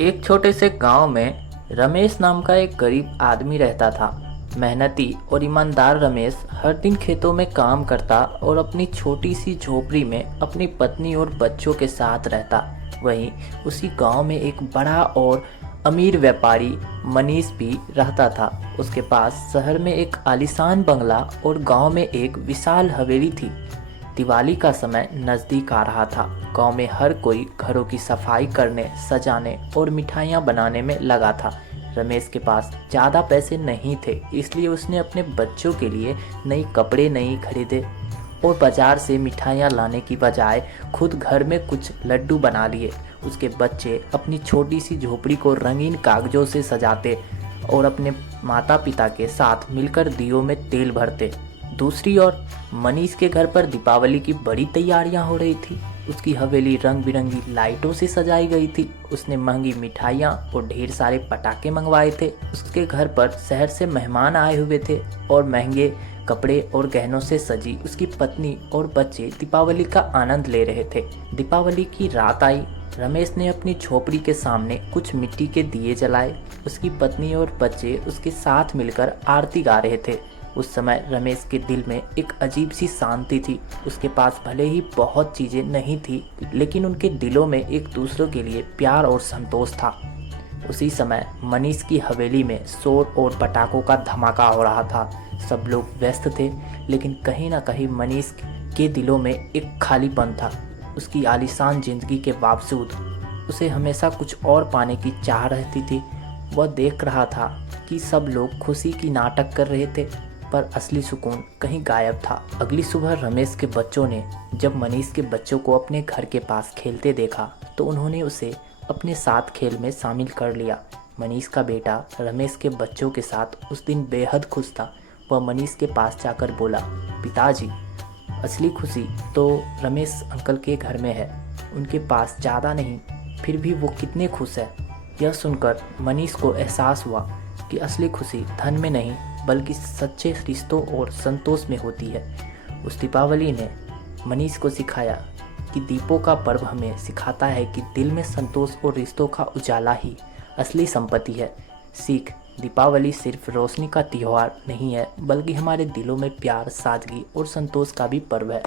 एक छोटे से गांव में रमेश नाम का एक गरीब आदमी रहता था। मेहनती और ईमानदार रमेश हर दिन खेतों में काम करता और अपनी छोटी सी झोपड़ी में अपनी पत्नी और बच्चों के साथ रहता। वहीं उसी गांव में एक बड़ा और अमीर व्यापारी मनीष भी रहता था। उसके पास शहर में एक आलीशान बंगला और गांव में एक विशाल हवेली थी। दिवाली का समय नज़दीक आ रहा था। गांव में हर कोई घरों की सफाई करने, सजाने और मिठाइयाँ बनाने में लगा था। रमेश के पास ज़्यादा पैसे नहीं थे, इसलिए उसने अपने बच्चों के लिए नई कपड़े नहीं खरीदे और बाजार से मिठाइयाँ लाने की बजाय खुद घर में कुछ लड्डू बना लिए। उसके बच्चे अपनी छोटी सी झोपड़ी को रंगीन कागजों से सजाते और अपने माता पिता के साथ मिलकर दियों में तेल भरते। दूसरी ओर मनीष के घर पर दीपावली की बड़ी तैयारियां हो रही थी। उसकी हवेली रंग बिरंगी लाइटों से सजाई गई थी। उसने महंगी मिठाइयाँ और ढेर सारे पटाखे मंगवाए थे। उसके घर पर शहर से मेहमान आए हुए थे और महंगे कपड़े और गहनों से सजी उसकी पत्नी और बच्चे दीपावली का आनंद ले रहे थे। दीपावली की रात आई। रमेश ने अपनी झोपड़ी के सामने कुछ मिट्टी के दिए जलाए। उसकी पत्नी और बच्चे उसके साथ मिलकर आरती गा रहे थे। उस समय रमेश के दिल में एक अजीब सी शांति थी। उसके पास भले ही बहुत चीज़ें नहीं थी, लेकिन उनके दिलों में एक दूसरे के लिए प्यार और संतोष था। उसी समय मनीष की हवेली में शोर और पटाखों का धमाका हो रहा था। सब लोग व्यस्त थे, लेकिन कहीं ना कहीं मनीष के दिलों में एक खालीपन था। उसकी आलीशान जिंदगी के बावजूद उसे हमेशा कुछ और पाने की चाह रहती थी। वह देख रहा था कि सब लोग खुशी की नाटक कर रहे थे, पर असली सुकून कहीं गायब था। अगली सुबह रमेश के बच्चों ने जब मनीष के बच्चों को अपने घर के पास खेलते देखा तो उन्होंने उसे अपने साथ खेल में शामिल कर लिया। मनीष का बेटा रमेश के बच्चों के साथ उस दिन बेहद खुश था। वह मनीष के पास जाकर बोला, पिताजी, असली खुशी तो रमेश अंकल के घर में है। उनके पास ज़्यादा नहीं, फिर भी वो कितने खुश हैं। यह सुनकर मनीष को एहसास हुआ कि असली खुशी धन में नहीं, बल्कि सच्चे रिश्तों और संतोष में होती है। उस दीपावली ने मनीष को सिखाया कि दीपों का पर्व हमें सिखाता है कि दिल में संतोष और रिश्तों का उजाला ही असली संपत्ति है। सीख, दीपावली सिर्फ रोशनी का त्योहार नहीं है, बल्कि हमारे दिलों में प्यार, सादगी और संतोष का भी पर्व है।